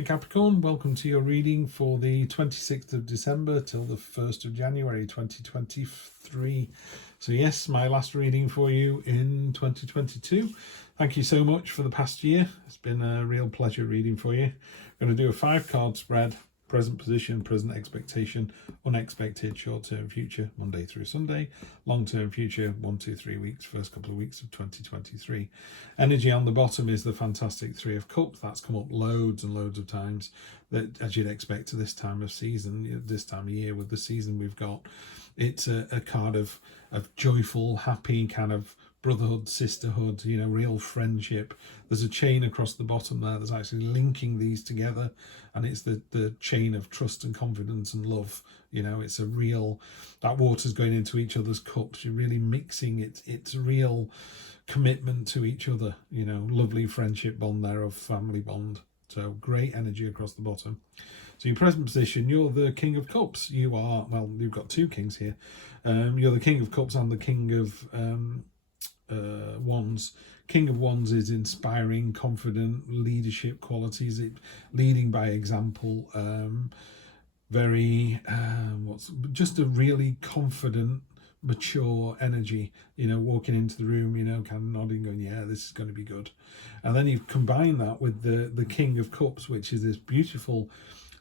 Hi Capricorn, welcome to your reading for the 26th of December till the 1st of January 2023. So yes, my last reading for you in 2022. Thank you so much for the past year. It's been a real pleasure reading for you. I'm going to do a 5-card spread. Present position, present expectation, unexpected, short-term future, Monday through Sunday, long-term future, 1, 2, 3 weeks, first couple of weeks of 2023. Energy on the bottom is the fantastic 3 of Cups. That's come up loads and loads of times, that as you'd expect to this time of season, this time of year with the season we've got. It's a card of joyful, happy kind of brotherhood, sisterhood, you know, real friendship. There's a chain across the bottom there that's actually linking these together, and it's the chain of trust and confidence and love. You know, it's a real, that water's going into each other's cups. You're really mixing it. It's a real commitment to each other, you know, lovely friendship bond there, of family bond. So great energy across the bottom. So your present position, you're the King of Cups. You are, well, you've got 2 kings here. You're the King of Cups and the King of Wands. King of Wands is inspiring, confident, leadership qualities, leading by example, very just a really confident, mature energy, you know, walking into the room, you know, kind of nodding, going, yeah, this is going to be good. And then you combine that with the King of Cups, which is this beautiful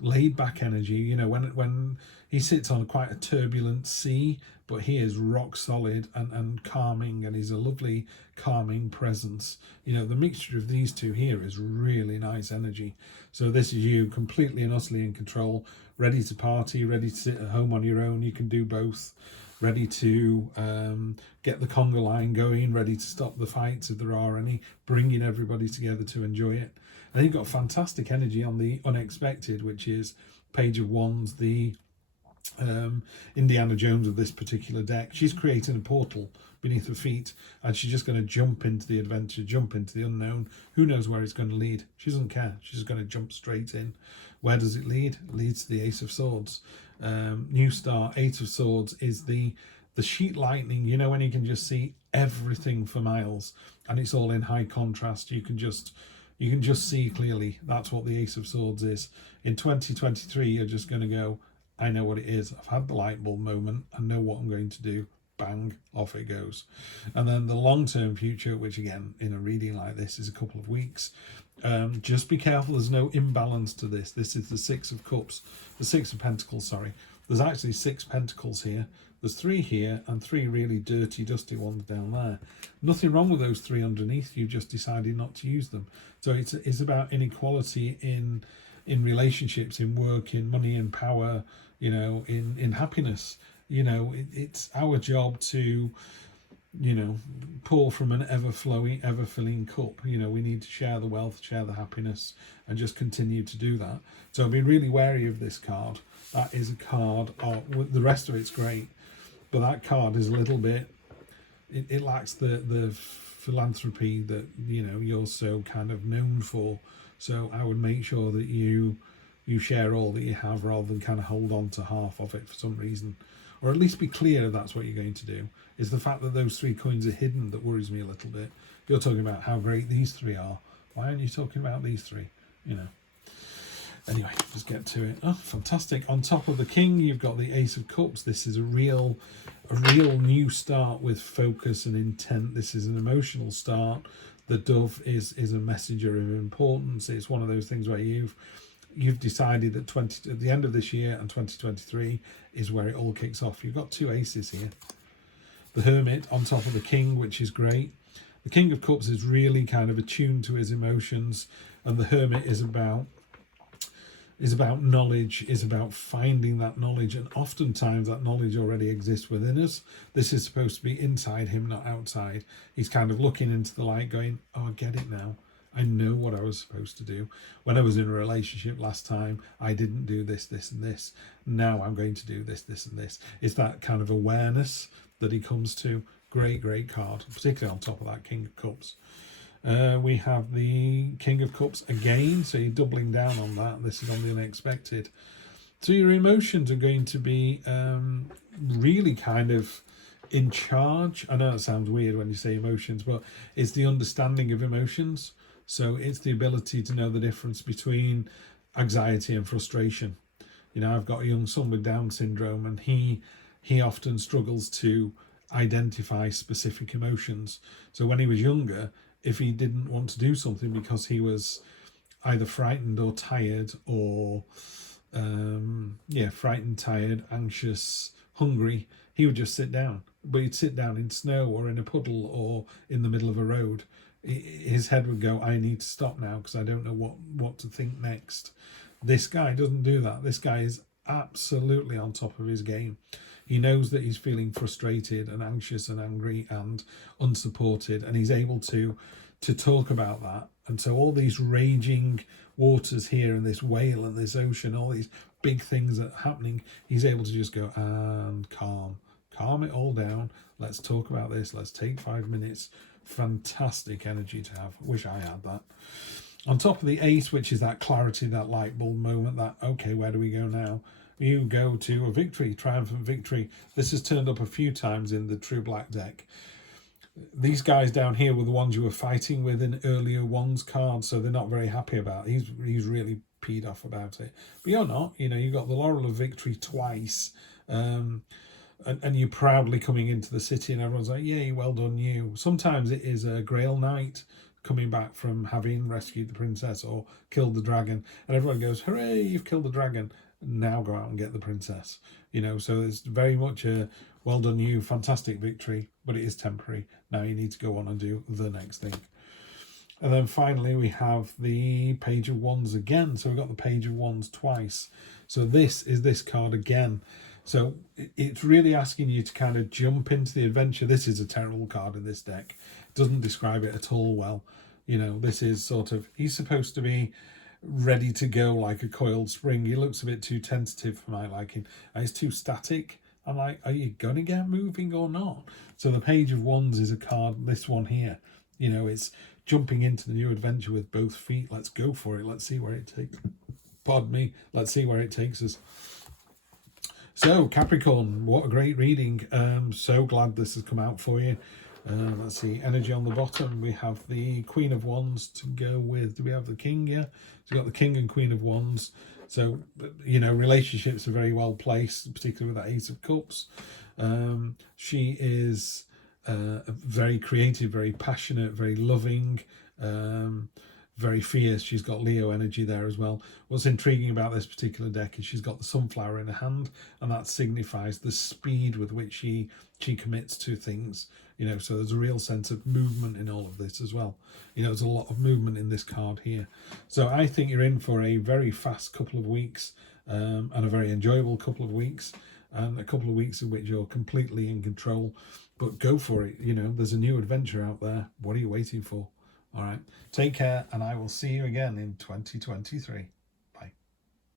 laid back energy, you know, when he sits on quite a turbulent sea, but he is rock solid and calming, and he's a lovely calming presence. You know, the mixture of these two here is really nice energy. So this is you completely and utterly in control, ready to party, ready to sit at home on your own. You can do both. Ready to get the conga line going, ready to stop the fights if there are any, bringing everybody together to enjoy it. And you've got fantastic energy on the unexpected, which is Page of Wands, the Indiana Jones of this particular deck. She's creating a portal beneath her feet, and she's just going to jump into the adventure, jump into the unknown. Who knows where it's going to lead? She doesn't care. She's just going to jump straight in. Where does it lead? It leads to the Ace of Swords. New Star, 8 of Swords is the sheet lightning, you know, when you can just see everything for miles, and it's all in high contrast. You can just see clearly. That's what the Ace of Swords is. In 2023, you're just going to go, I know what it is. I've had the light bulb moment. I know what I'm going to do. Bang, off it goes. And then the long-term future, which again, in a reading like this, is a couple of weeks. Just be careful there's no imbalance to this. This is the 6 of Cups, the 6 of Pentacles, sorry. There's actually 6 Pentacles here. There's 3 here and 3 really dirty, dusty ones down there. Nothing wrong with those 3 underneath. You've just decided not to use them. So it's about inequality in relationships, in work, in money, in power, you know, in happiness. You know, it's our job to, you know, pour from an ever-flowing, ever-filling cup. You know, we need to share the wealth, share the happiness, and just continue to do that. So be really wary of this card. That is a card, the rest of it's great, but that card is a little bit, it lacks the philanthropy that, you know, you're so kind of known for. So I would make sure that you share all that you have, rather than kind of hold on to half of it for some reason. Or at least be clear if that's what you're going to do. It's the fact that those 3 coins are hidden that worries me a little bit. You're talking about how great these 3 are. Why aren't you talking about these 3? You know. Anyway, let's get to it. Oh, fantastic. On top of the King, you've got the Ace of Cups. This is a real new start with focus and intent. This is an emotional start. The Dove is a messenger of importance. It's one of those things where you've decided that at the end of this year and 2023 is where it all kicks off. You've got 2 aces here. The Hermit on top of the King, which is great. The King of Cups is really kind of attuned to his emotions, and the Hermit is about knowledge, is about finding that knowledge, and oftentimes that knowledge already exists within us. This is supposed to be inside him, not outside. He's kind of looking into the light going, oh, I get it now. I know what I was supposed to do. When I was in a relationship last time, I didn't do this, this, and this. Now I'm going to do this, this, and this. It's that kind of awareness that he comes to. Great, great card, particularly on top of that King of Cups. We have the King of Cups again, so you're doubling down on that. This is on the unexpected. So your emotions are going to be really kind of in charge. I know it sounds weird when you say emotions, but it's the understanding of emotions. So it's the ability to know the difference between anxiety and frustration. You know, I've got a young son with Down syndrome, and he often struggles to identify specific emotions. So when he was younger, if he didn't want to do something because he was either frightened or tired, or frightened, tired, anxious, hungry, he would just sit down. But he'd sit down in snow or in a puddle or in the middle of a road. His head would go, I need to stop now because I don't know what to think next. This guy doesn't do that. This guy is absolutely on top of his game. He knows that he's feeling frustrated and anxious and angry and unsupported, and he's able to talk about that. And so all these raging waters here, and this whale and this ocean, all these big things that are happening, he's able to just go and calm it all down. Let's talk about this. Let's take 5 minutes. Fantastic energy to have. Wish I had that. On top of the Ace, which is that clarity, that light bulb moment, that, okay, where do we go now? You go to a victory, triumphant victory. This has turned up a few times in the True Black deck. These guys down here were the ones you were fighting with in earlier Wands cards, so they're not very happy about it. He's really peed off about it. But you're not. You know, you got the Laurel of Victory twice, and you're proudly coming into the city, and everyone's like, yay, well done you. Sometimes it is a Grail Knight coming back from having rescued the princess or killed the dragon, and everyone goes, hooray, you've killed the dragon. Now go out and get the princess. You know, so it's very much a well done you, fantastic victory, but it is temporary. Now you need to go on and do the next thing. And then finally we have the Page of Wands again. So we've got the Page of Wands twice. So this is this card again. So it's really asking you to kind of jump into the adventure. This is a terrible card in this deck. It doesn't describe it at all well. You know, this is sort of, he's supposed to be ready to go like a coiled spring. He looks a bit too tentative for my liking. And he's too static. I'm like, are you going to get moving or not? So the Page of Wands is a card, this one here. You know, it's jumping into the new adventure with both feet. Let's go for it. Let's see where it takes. Pardon me. Let's see where it takes us. So Capricorn, what a great reading. So glad this has come out for you. Let's see, energy on the bottom. We have the Queen of Wands to go with. Do we have the King? Yeah. So we've got the King and Queen of Wands. So, you know, relationships are very well placed, particularly with that Ace of Cups. She is very creative, very passionate, very loving, very fierce. She's got Leo energy there as well. What's intriguing about this particular deck is she's got the sunflower in her hand, and that signifies the speed with which she commits to things. You know, so there's a real sense of movement in all of this as well. You know, there's a lot of movement in this card here. So I think you're in for a very fast couple of weeks, and a very enjoyable couple of weeks, and a couple of weeks in which you're completely in control. But go for it. You know, there's a new adventure out there. What are you waiting for? All right. Take care, and I will see you again in 2023.